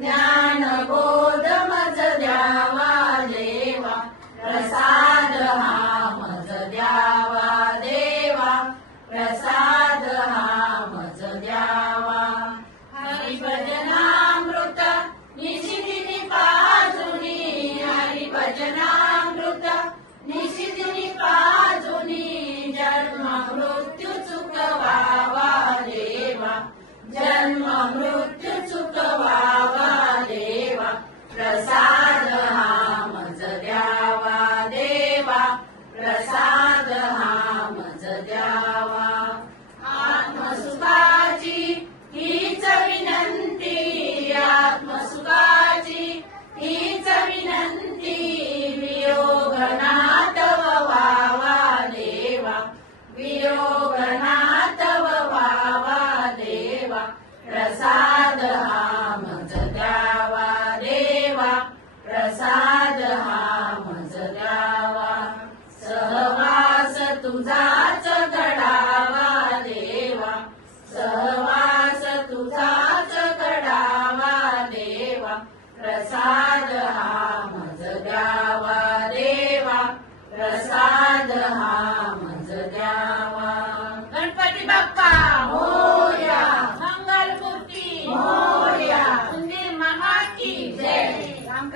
ज्ञान बोध मज द्यावा देवा प्रसाद हा मज द्यावा देवा प्रसाद हा मज द्यावा हरिभजनामृत निशिदिनी पाजुनी हरिभजनामृत निशिदिनी पाजुनी जन्म मृत्यू चुकवावा देवा जन्म मृत्यू essa